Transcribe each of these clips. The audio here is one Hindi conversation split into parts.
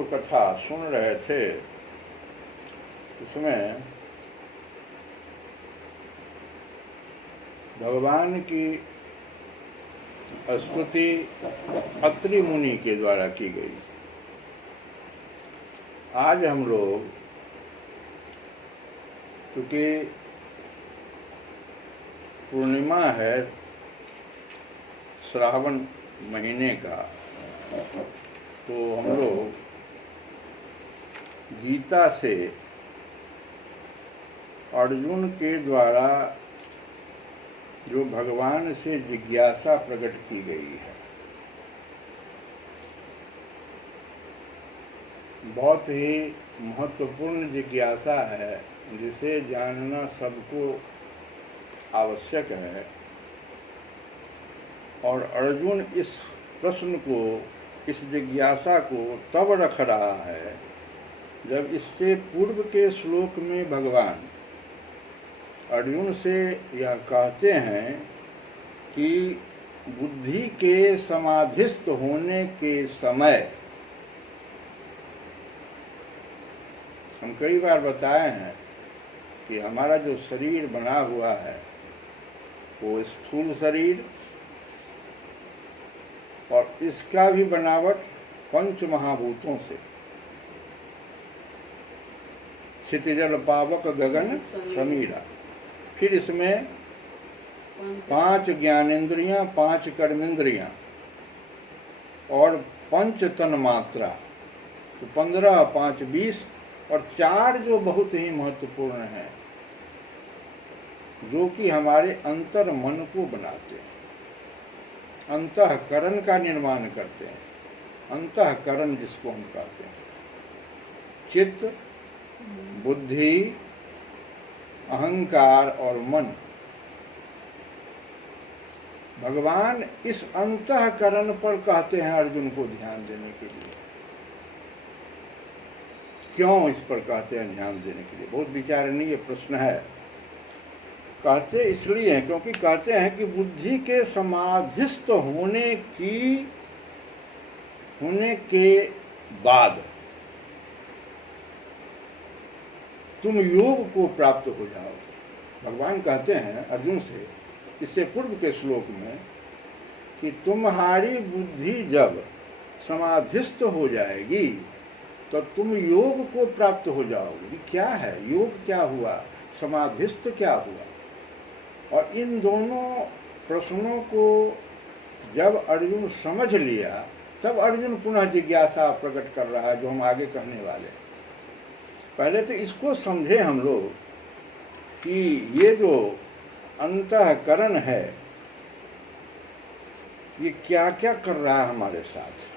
जो कथा सुन रहे थे उसमें भगवान की स्तुति अत्रि मुनि के द्वारा की गई। आज हम लोग क्योंकि पूर्णिमा है श्रावण महीने का, तो हम लोग गीता से अर्जुन के द्वारा जो भगवान से जिज्ञासा प्रकट की गई है, बहुत ही महत्वपूर्ण जिज्ञासा है जिसे जानना सबको आवश्यक है। और अर्जुन इस प्रश्न को, इस जिज्ञासा को तब रख रहा है जब इससे पूर्व के श्लोक में भगवान अर्जुन से यह कहते हैं कि बुद्धि के समाधिस्थ होने के समय, हम कई बार बताए हैं कि हमारा जो शरीर बना हुआ है वो स्थूल शरीर, और इसका भी बनावट पंच महाभूतों से, क्षितिजल पावक गगन समीरा। फिर इसमें 5 ज्ञानेंद्रियां, 5 कर्मेंद्रियां और 5 तन्मात्रा, तो 15, 5, 20 और 4 जो बहुत ही महत्वपूर्ण हैं, जो कि हमारे अंतर मन को बनाते हैं, अंतःकरण का निर्माण करते हैं। अंतःकरण जिसको हम कहते हैं, चित्त, बुद्धि, अहंकार और मन। भगवान इस अंतःकरण पर कहते हैं अर्जुन को ध्यान देने के लिए। क्यों इस पर कहते हैं ध्यान देने के लिए? बहुत विचारणीय प्रश्न है। कहते इसलिए हैं क्योंकि कहते हैं कि बुद्धि के समाधिस्थ होने के बाद तुम योग को प्राप्त हो जाओगे। भगवान कहते हैं अर्जुन से इससे पूर्व के श्लोक में कि तुम्हारी बुद्धि जब समाधिस्थ हो जाएगी तो तुम योग को प्राप्त हो जाओगे। क्या है योग? क्या हुआ? समाधिस्थ क्या हुआ? और इन दोनों प्रश्नों को जब अर्जुन समझ लिया तब अर्जुन पुनः जिज्ञासा प्रकट कर रहा है, जो हम आगे कहने वाले हैं। पहले तो इसको समझे हम लोग कि ये जो अंतःकरण है ये क्या क्या कर रहा है हमारे साथ।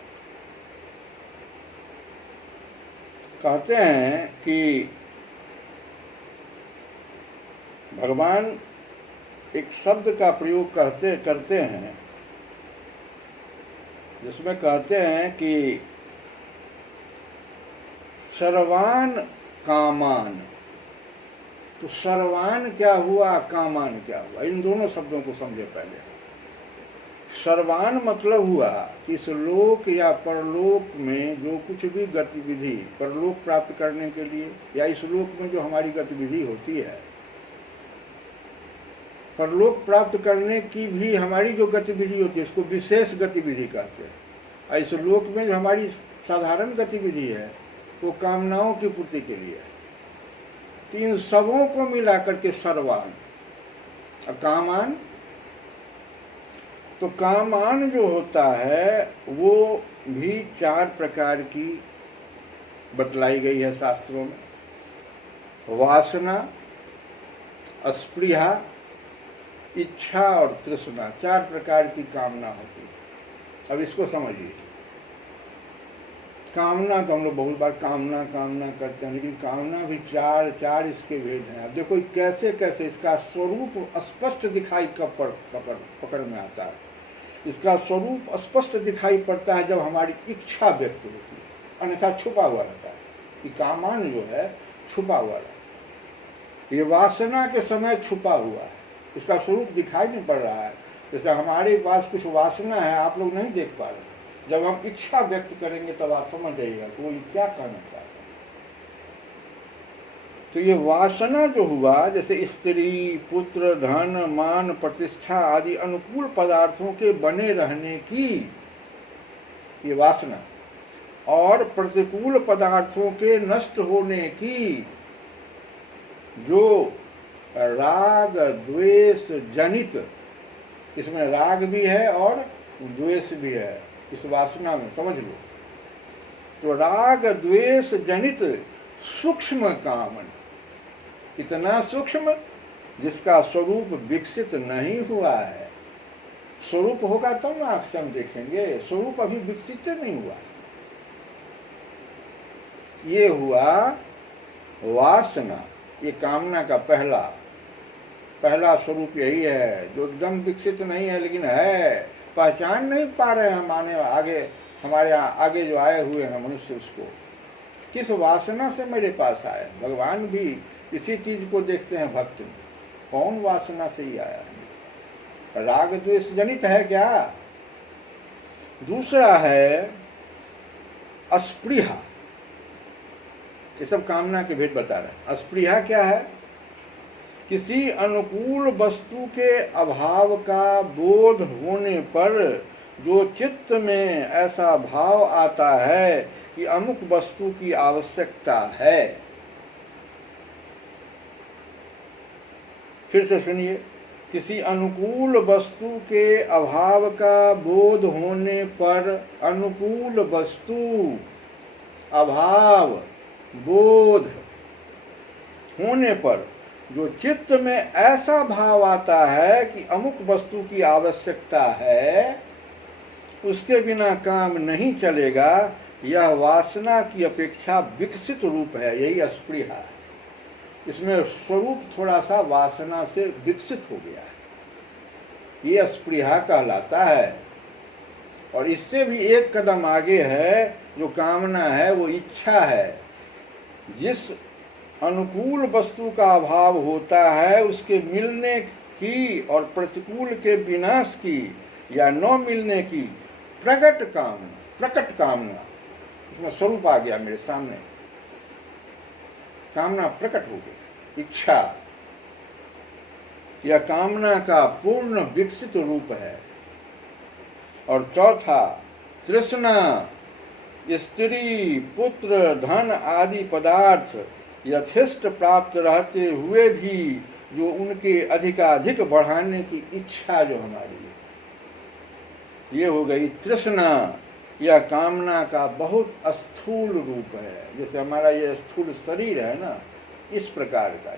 कहते हैं कि भगवान एक शब्द का प्रयोग करते हैं जिसमें कहते हैं कि सर्वान कामान। तो सर्वान क्या हुआ, कामान क्या हुआ? इन दोनों शब्दों को समझे पहले। सर्वान मतलब हुआ कि इस लोक या परलोक में जो कुछ भी गतिविधि परलोक प्राप्त करने के लिए, या इस लोक में जो हमारी गतिविधि होती है, परलोक प्राप्त करने की भी हमारी जो गतिविधि होती है उसको विशेष गतिविधि कहते हैं। इस लोक में जो हमारी साधारण गतिविधि है वो कामनाओं की पूर्ति के लिए है। तो इन सबों को मिलाकर के सर्वान। कामान, तो कामान जो होता है वो भी 4 प्रकार की बतलाई गई है शास्त्रों में। वासना, अस्पृहा, इच्छा और तृष्णा, 4 प्रकार की कामना होती है। अब इसको समझिए। कामना तो हम लोग बहुत बार कामना करते हैं, लेकिन कामना भी 4 इसके भेद हैं। अब देखो कैसे कैसे इसका स्वरूप स्पष्ट दिखाई पकड़ में आता है। इसका स्वरूप स्पष्ट दिखाई पड़ता है जब हमारी इच्छा व्यक्त होती है, अन्यथा छुपा हुआ रहता है। ये कामान जो है छुपा हुआ रहता है। ये वासना के समय छुपा हुआ है, इसका स्वरूप दिखाई नहीं पड़ रहा है। जैसे हमारे पास कुछ वासना है, आप लोग नहीं देख पा रहे, जब हम इच्छा व्यक्त करेंगे तब आप समझ जाइएगा कि वो क्या करना चाहता है। तो ये वासना जो हुआ, जैसे स्त्री, पुत्र, धन, मान, प्रतिष्ठा आदि अनुकूल पदार्थों के बने रहने की ये वासना, और प्रतिकूल पदार्थों के नष्ट होने की जो राग द्वेष जनित, इसमें राग भी है और द्वेष भी है इस वासना में, समझ लो। तो राग द्वेष जनित सूक्ष्म कामना, इतना सूक्ष्म जिसका स्वरूप विकसित नहीं हुआ है। स्वरूप होगा तब ना अक्सर हम देखेंगे, स्वरूप अभी विकसित नहीं हुआ। ये हुआ वासना, ये कामना का पहला स्वरूप यही है, जो एकदम विकसित नहीं है लेकिन है, पहचान नहीं पा रहे हैं हम हमारे आगे जो आए हुए हैं मनुष्य, उसको किस वासना से मेरे पास आए। भगवान भी इसी चीज को देखते हैं भक्त में, कौन वासना से ही आया है, राग द्वेष जनित है क्या। दूसरा है अस्पृहा, ये सब कामना के भेद बता रहे हैं। अस्पृहा क्या है? किसी अनुकूल वस्तु के अभाव का बोध होने पर जो चित्त में ऐसा भाव आता है कि अमुक वस्तु की आवश्यकता है। फिर से सुनिए, किसी अनुकूल वस्तु के अभाव का बोध होने पर, अनुकूल वस्तु, अभाव, बोध होने पर जो चित्त में ऐसा भाव आता है कि अमुक वस्तु की आवश्यकता है, उसके बिना काम नहीं चलेगा, यह वासना की अपेक्षा विकसित रूप है, यही अस्पृहा है। इसमें स्वरूप थोड़ा सा वासना से विकसित हो गया है, ये अस्पृहा कहलाता है। और इससे भी एक कदम आगे है, जो कामना है वो इच्छा है। जिस अनुकूल वस्तु का अभाव होता है, उसके मिलने की और प्रतिकूल के विनाश की या न मिलने की प्रकट कामना, इसमें स्वरूप आ गया मेरे सामने, कामना प्रकट हो गई, इच्छा, यह कामना का पूर्ण विकसित रूप है। और चौथा तृष्णा, स्त्री, पुत्र, धन आदि पदार्थ यथेष्ट प्राप्त रहते हुए भी जो उनके अधिकाधिक बढ़ाने की इच्छा जो हमारी है, ये हो गई तृष्णा। यह कामना का बहुत स्थूल रूप है, जैसे हमारा ये स्थूल शरीर है ना, इस प्रकार का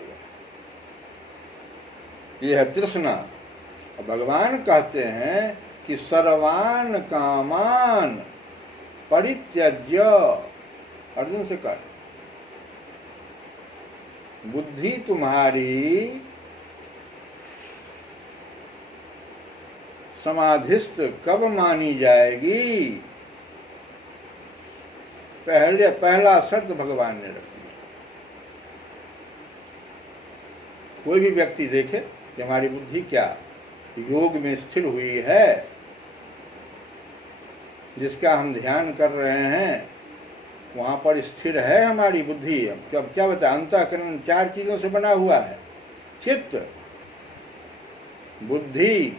यह है तृष्णा। भगवान कहते हैं कि सर्वान कामान परित्यज्य, अर्जुन से कह, बुद्धि तुम्हारी समाधिस्थ कब मानी जाएगी? पहला शर्त भगवान ने रखी। कोई भी व्यक्ति देखे कि हमारी बुद्धि क्या योग में स्थिर हुई है, जिसका हम ध्यान कर रहे हैं, वहां पर स्थिर है हमारी बुद्धि। अब क्या बता, अंतःकरण 4 चीजों से बना हुआ है, चित्त, बुद्धि,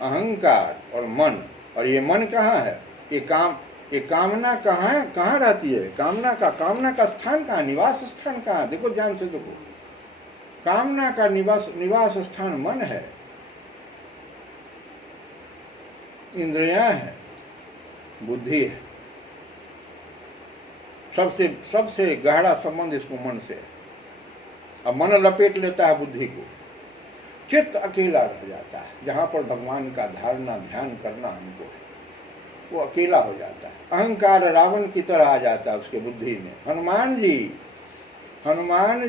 अहंकार और मन। और ये मन कहाँ है? ये कामना कहाँ है, कहाँ रहती है? कामना का स्थान कहाँ, निवास स्थान कहाँ? देखो ध्यान से देखो, कामना का निवास स्थान मन है, इंद्रियां है, बुद्धि है। सबसे गहरा संबंध इसको मन से है। अब मन लपेट लेता है बुद्धि को, चित्त अकेला रह जाता है, जहां पर भगवान का धारणा ध्यान करना हमको है, वो अकेला हो जाता है। अहंकार रावण की तरह आ जाता है उसके बुद्धि में। हनुमान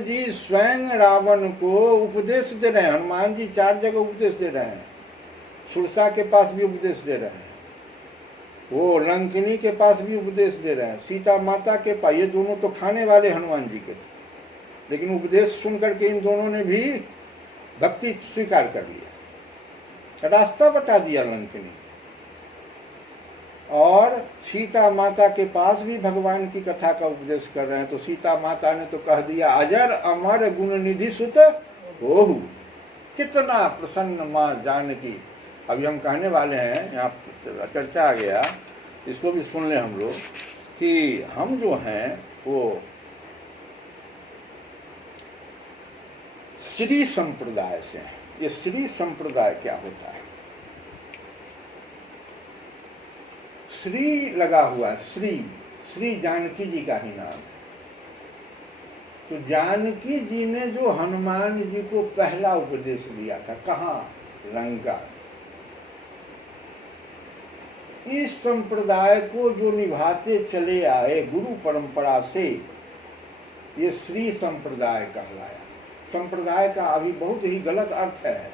जी स्वयं रावण को उपदेश दे रहे हैं। हनुमान जी 4 जगह उपदेश दे रहे हैं, सुरसा के पास भी उपदेश दे रहे हैं, वो लंकिनी के पास भी उपदेश दे रहे हैं, सीता माता के पास। ये दोनों तो खाने वाले हनुमान जी के थे, लेकिन उपदेश सुन करके इन दोनों ने भी भक्ति स्वीकार कर लिया, रास्ता बता दिया लंकिनी। और सीता माता के पास भी भगवान की कथा का उपदेश कर रहे हैं। तो सीता माता ने तो कह दिया, अजर अमर गुण निधि सुत होहु, कितना प्रसन्न माँ जानकी। अभी हम कहने वाले हैं, यहाँ चर्चा आ गया, इसको भी सुन ले हम लोग, कि हम जो हैं वो श्री संप्रदाय से हैं। ये श्री संप्रदाय क्या होता है? श्री लगा हुआ है, श्री जानकी जी का ही नाम। तो जानकी जी ने जो हनुमान जी को पहला उपदेश दिया था, कहाँ? लंका। इस संप्रदाय को जो निभाते चले आए गुरु परंपरा से, ये श्री संप्रदाय कहलाया। संप्रदाय का अभी बहुत ही गलत अर्थ है।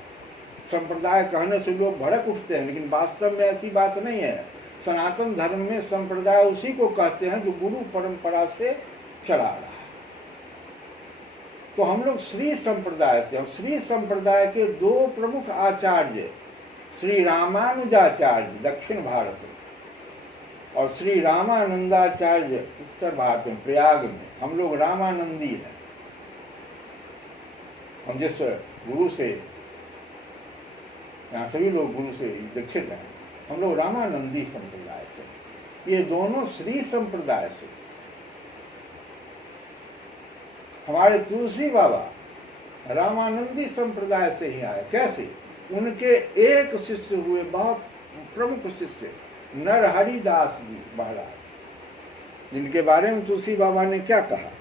संप्रदाय कहने से लोग भड़क उठते हैं, लेकिन वास्तव में ऐसी बात नहीं है। सनातन धर्म में संप्रदाय उसी को कहते हैं जो गुरु परंपरा से चला रहा है। तो हम लोग श्री संप्रदाय से, और श्री संप्रदाय के दो प्रमुख आचार्य, श्री रामानुजाचार्य दक्षिण भारत में और श्री रामानंदाचार्य उत्तर भारत में, प्रयाग में। हम लोग रामानंदी हैं। हम जिस गुरु से, यहाँ सभी लोग गुरु से दीक्षित हैं, हम लोग रामानंदी संप्रदाय से। ये दोनों श्री संप्रदाय से। हमारे तुलसी बाबा रामानंदी संप्रदाय से ही आए। कैसे? उनके एक शिष्य हुए, बहुत प्रमुख शिष्य, नरहरिदास जी महाराज, जिनके बारे में तुलसी बाबा ने क्या कहा?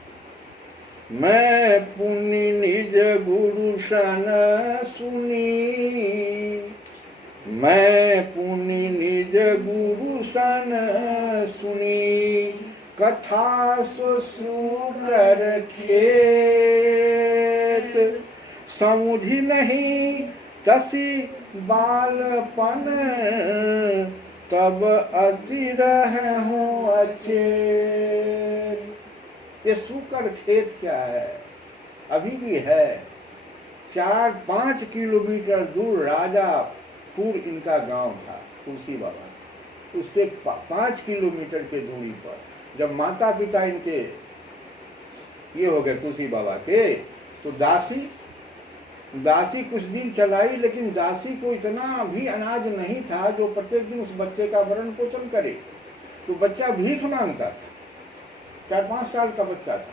मैं पुनि निज गुरु सन सुनी, मैं पुनि निज गुरु सन सुनी, कथा सुकर खेत, समुझी नहीं तसी बालपन, तब अति रहूं अचेत। ये सूकर खेत क्या है? अभी भी है। 4-5 किलोमीटर दूर राजापुर इनका गांव था, तुलसी बाबा। उससे 5 किलोमीटर के दूरी पर जब माता पिता इनके ये हो गए तुलसी बाबा के, तो दासी कुछ दिन चलाई, लेकिन दासी को इतना भी अनाज नहीं था जो प्रत्येक दिन उस बच्चे का भरण पोषण करे। तो बच्चा भीख मांगता था। 4-5 साल का बच्चा था।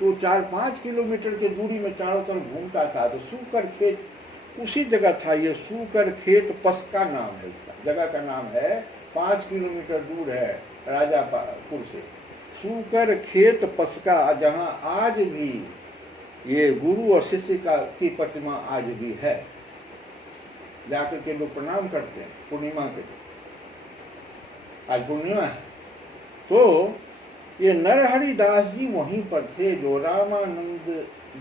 तो 4-5 किलोमीटर के दूरी में चारों तरफ घूमता था। तो सूकर खेत उसी जगह था। ये सूकर खेत पसका नाम है, इसका जगह का नाम है। 5 किलोमीटर दूर है राजापुर से। सूकर खेत पसका, जहाँ आज भी ये गुरु और शिष्य की प्रतिमा आज भी है। जाकर के लोग प्रणाम करते हैं पूर्णिमा के दिन। आज पूर्णिमा है। तो ये नरहरिदास जी वहीं पर थे, जो रामानंद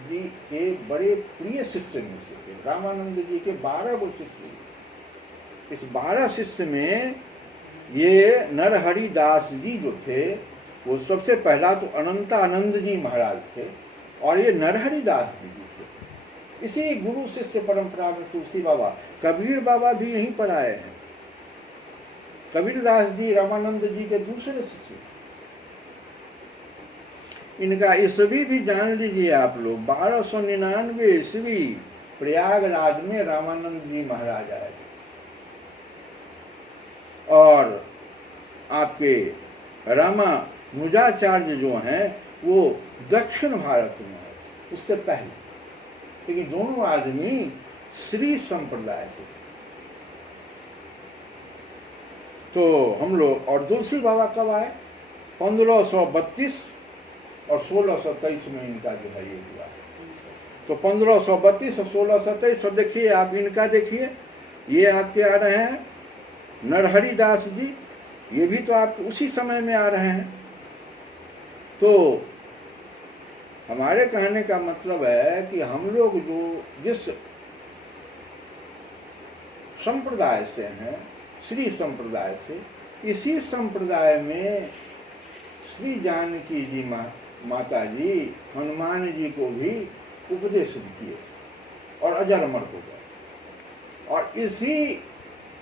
जी के बड़े प्रिय शिष्य में से थे। रामानंद जी के 12 गो शिष्य। इस 12 शिष्य में ये नरहरिदास जी जो थे, वो सबसे पहला तो अनंतानंद जी महाराज थे, और ये नरहरिदास जी थे। इसी गुरु शिष्य परंपरा में तुलसी बाबा, कबीर बाबा भी यहीं पर आए हैं। कबीरदास जी रामानंद जी के दूसरे शिष्य। इनका ईस्वी भी जान लीजिए आप लोग। 1299 ईस्वी प्रयागराज में रामानंद जी महाराज आए थे। और आपके रामानुजाचार्य जो हैं वो दक्षिण भारत में आए थे, उससे पहले। लेकिन दोनों आदमी श्री संप्रदाय से थे। तो हम लोग, और तुलसी बाबा कब आए? 1532 और 1623 में इनका जो है ये हुआ। तो 1532 और 1627। और देखिए आप इनका, देखिए ये आपके आ रहे हैं नरहरिदास जी, ये भी तो आप उसी समय में आ रहे हैं। तो हमारे कहने का मतलब है कि हम लोग जो जिस संप्रदाय से हैं, श्री संप्रदाय से, इसी संप्रदाय में श्री जानकी जी माता जी हनुमान जी को भी उपदेश किए थे और अजर अमर हो गए। और इसी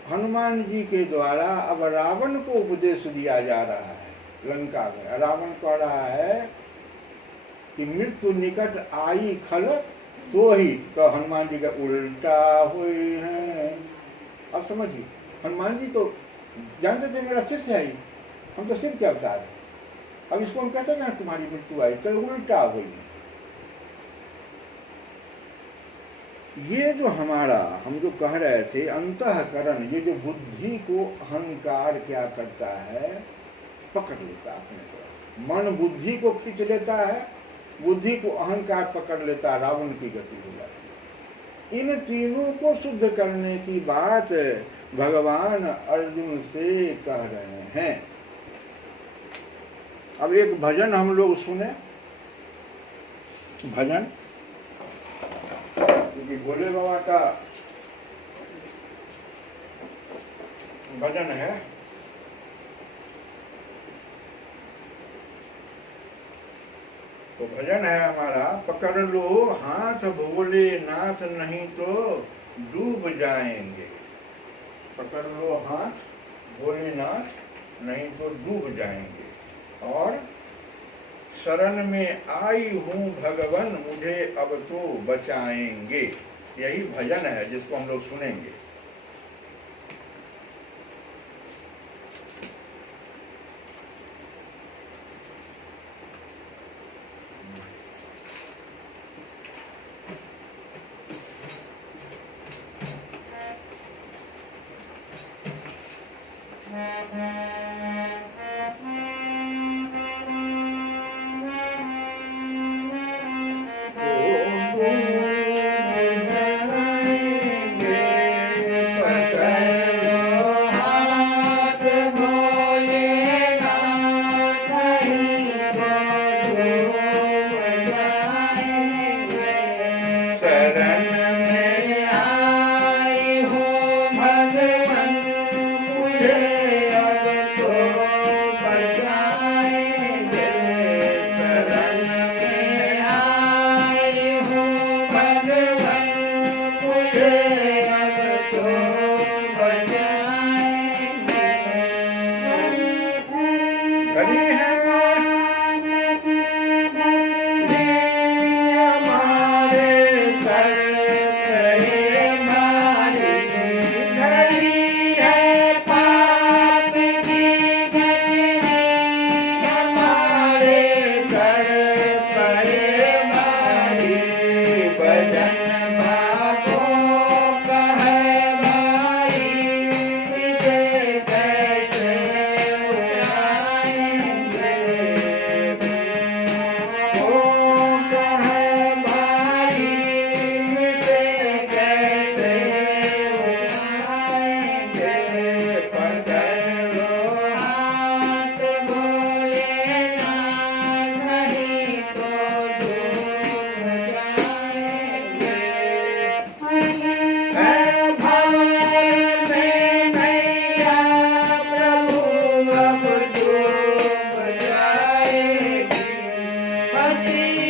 हनुमान जी के द्वारा अब रावण को उपदेश दिया जा रहा है। लंका में रावण कह रहा है कि मृत्यु निकट आई खल तो ही, तो हनुमान जी का उल्टा हुए हैं। अब समझिए, हनुमान जी तो जानते थे मेरा शिष्य है, हम तो शिव के अवतार है, अब इसको हम कैसे कहें तुम्हारी मृत्यु आई, कल उल्टा हुई है। ये जो हमारा हम जो कह रहे थे अंतःकरण, ये जो बुद्धि को अहंकार क्या करता है, पकड़ लेता है अपने तरफ। मन बुद्धि को खींच लेता है, बुद्धि को अहंकार पकड़ लेता है, रावण की गति हो जाती है। इन तीनों को शुद्ध करने की बात भगवान अर्जुन से कह रहे हैं। अब एक भजन हम लोग सुने, भजन क्योंकि भोले बाबा का भजन है। तो भजन है हमारा, पकड़ लो हाथ भोलेनाथ नहीं तो डूब जाएंगे। पकड़ लो हाथ भोलेनाथ नहीं तो डूब जाएंगे। और शरण में आई हूँ भगवन मुझे अब तो बचाएंगे। यही भजन है जिसको हम लोग सुनेंगे।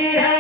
Yeah.